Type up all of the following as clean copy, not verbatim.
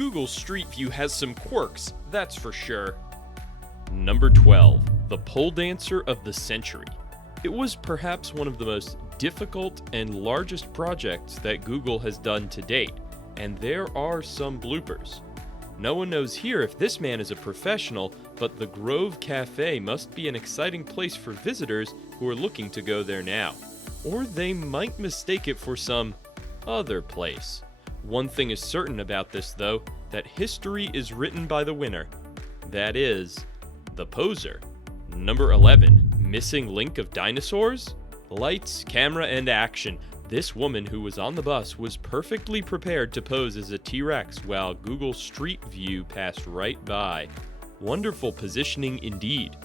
Google Street View has some quirks, that's for sure. Number 12. The pole dancer of the century. It was perhaps one of the most difficult and largest projects that Google has done to date, and there are some bloopers. No one knows here if this man is a professional, but the Grove Cafe must be an exciting place for visitors who are looking to go there now. Or they might mistake it for some other place. One thing is certain about this, though, that history is written by the winner. That is, the poser. Number 11. Missing link of dinosaurs? Lights, camera, and action. This woman who was on the bus was perfectly prepared to pose as a T-Rex while Google Street View passed right by. Wonderful positioning indeed.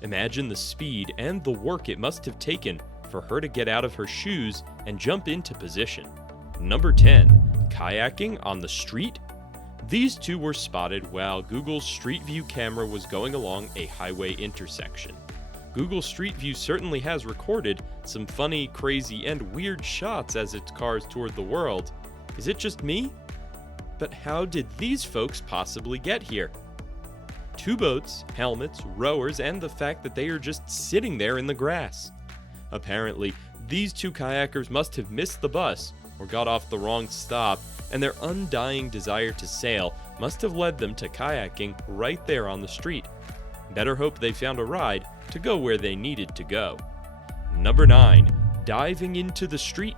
Imagine the speed and the work it must have taken for her to get out of her shoes and jump into position. Number 10. Kayaking on the street? These two were spotted while Google's Street View camera was going along a highway intersection. Google Street View certainly has recorded some funny, crazy, and weird shots as it cars toward the world. Is it just me? But how did these folks possibly get here? Two boats, helmets, rowers, and the fact that they are just sitting there in the grass. Apparently, these two kayakers must have missed the bus or got off the wrong stop, and their undying desire to sail must have led them to kayaking right there on the street. Better hope they found a ride to go where they needed to go. Number 9. Diving into the street.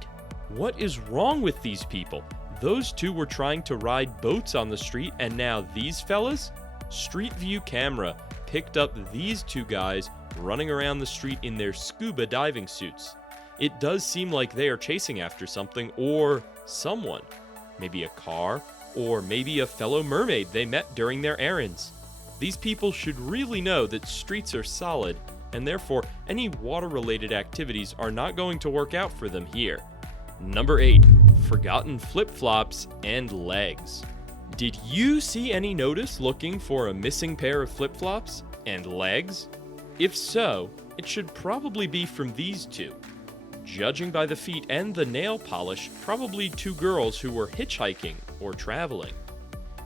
What is wrong with these people? Those two were trying to ride boats on the street, and now these fellas? Street View camera picked up these two guys running around the street in their scuba diving suits. It does seem like they are chasing after something or someone. Maybe a car, or maybe a fellow mermaid they met during their errands. These people should really know that streets are solid, and therefore any water-related activities are not going to work out for them here. Number 8. Forgotten flip-flops and legs. Did you see any notice looking for a missing pair of flip-flops and legs? If so, it should probably be from these two. Judging by the feet and the nail polish, probably two girls who were hitchhiking or traveling.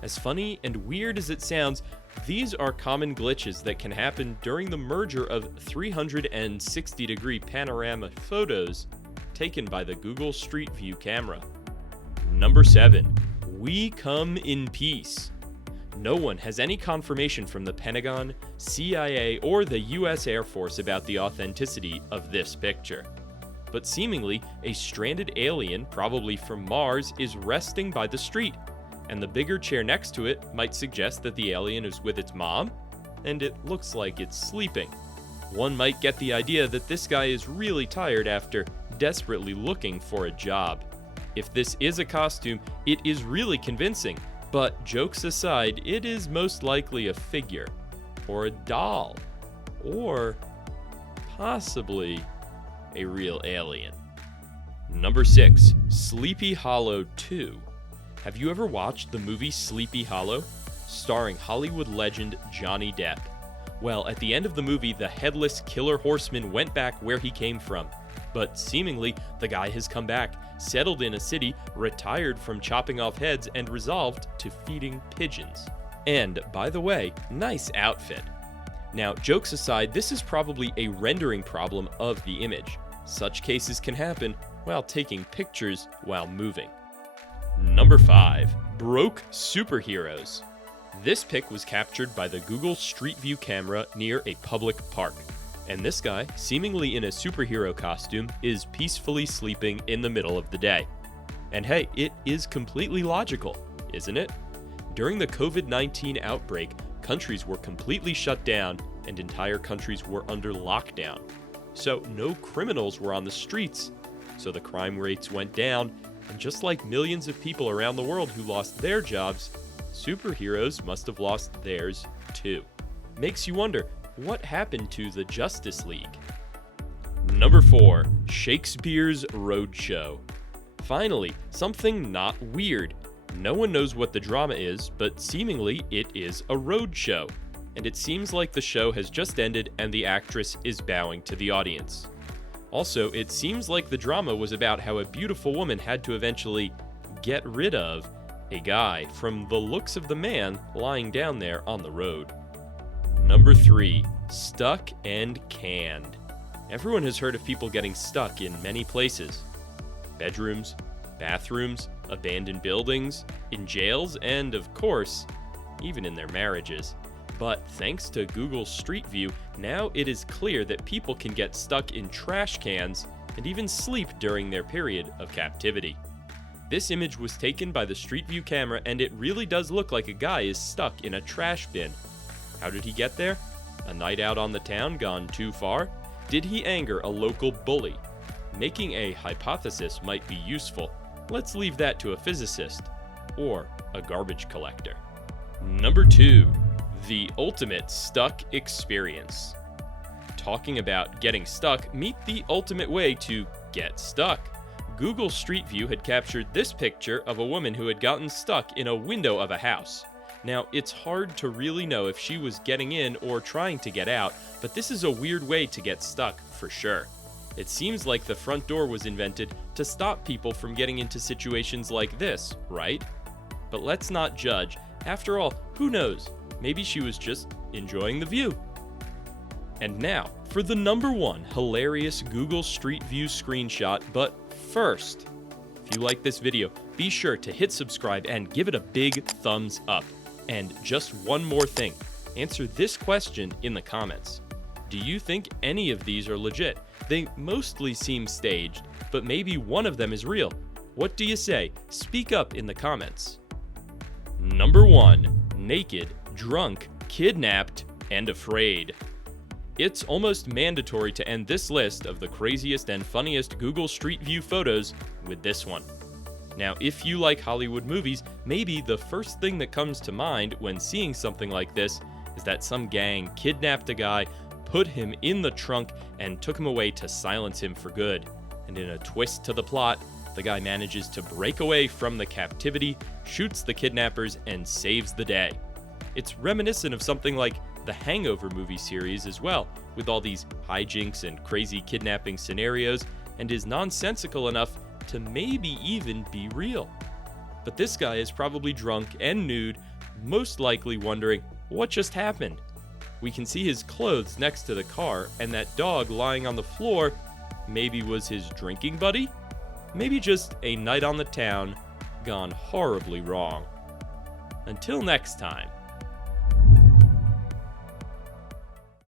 As funny and weird as it sounds, these are common glitches that can happen during the merger of 360-degree panorama photos taken by the Google Street View camera. Number 7. We come in peace. No one has any confirmation from the Pentagon, CIA, or the US Air Force about the authenticity of this picture. But seemingly, a stranded alien, probably from Mars, is resting by the street, and the bigger chair next to it might suggest that the alien is with its mom, and it looks like it's sleeping. One might get the idea that this guy is really tired after desperately looking for a job. If this is a costume, it is really convincing, but jokes aside, it is most likely a figure, or a doll, or possibly a real alien. Number 6. Sleepy Hollow 2. Have you ever watched the movie Sleepy Hollow? Starring Hollywood legend Johnny Depp. Well, at the end of the movie, the headless killer horseman went back where he came from. But seemingly, the guy has come back, settled in a city, retired from chopping off heads, and resolved to feeding pigeons. And, by the way, nice outfit. Now, jokes aside, this is probably a rendering problem of the image. Such cases can happen while taking pictures while moving. Number 5. Broke superheroes. This pic was captured by the Google Street View camera near a public park. And this guy, seemingly in a superhero costume, is peacefully sleeping in the middle of the day. And hey, it is completely logical, isn't it? During the COVID-19 outbreak, countries were completely shut down and entire countries were under lockdown. So no criminals were on the streets, so the crime rates went down, and just like millions of people around the world who lost their jobs, superheroes must have lost theirs too. Makes you wonder, what happened to the Justice League? Number 4. Shakespeares roadshow. Finally, something not weird. No one knows what the drama is, but seemingly it is a roadshow. And it seems like the show has just ended and the actress is bowing to the audience. Also, it seems like the drama was about how a beautiful woman had to eventually get rid of A guy from the looks of the man lying down there on the road. Number 3. Stuck and canned. Everyone has heard of people getting stuck in many places. Bedrooms, bathrooms, abandoned buildings, in jails, and of course, even in their marriages. But thanks to Google Street View, now it is clear that people can get stuck in trash cans and even sleep during their period of captivity. This image was taken by the Street View camera, and it really does look like a guy is stuck in a trash bin. How did he get there? A night out on the town gone too far? Did he anger a local bully? Making a hypothesis might be useful. Let's leave that to a physicist or a garbage collector. Number 2. The ultimate stuck experience. Talking about getting stuck, meet the ultimate way to get stuck. Google Street View had captured this picture of a woman who had gotten stuck in a window of a house. Now, it's hard to really know if she was getting in or trying to get out, but this is a weird way to get stuck for sure. It seems like the front door was invented to stop people from getting into situations like this, right? But let's not judge. After all, who knows? Maybe she was just enjoying the view. And now, for the number 1 hilarious Google Street View screenshot, but first, if you like this video, be sure to hit subscribe and give it a big thumbs up. And just one more thing, answer this question in the comments. Do you think any of these are legit? They mostly seem staged, but maybe one of them is real. What do you say? Speak up in the comments. Number 1. Naked, drunk, kidnapped, and afraid. It's almost mandatory to end this list of the craziest and funniest Google Street View photos with this one. Now, if you like Hollywood movies, maybe the first thing that comes to mind when seeing something like this is that some gang kidnapped a guy, put him in the trunk, and took him away to silence him for good. And in a twist to the plot, the guy manages to break away from the captivity, shoots the kidnappers, and saves the day. It's reminiscent of something like the Hangover movie series as well, with all these hijinks and crazy kidnapping scenarios, and is nonsensical enough to maybe even be real. But this guy is probably drunk and nude, most likely wondering what just happened. We can see his clothes next to the car, and that dog lying on the floor maybe was his drinking buddy? Maybe just a night on the town gone horribly wrong. Until next time.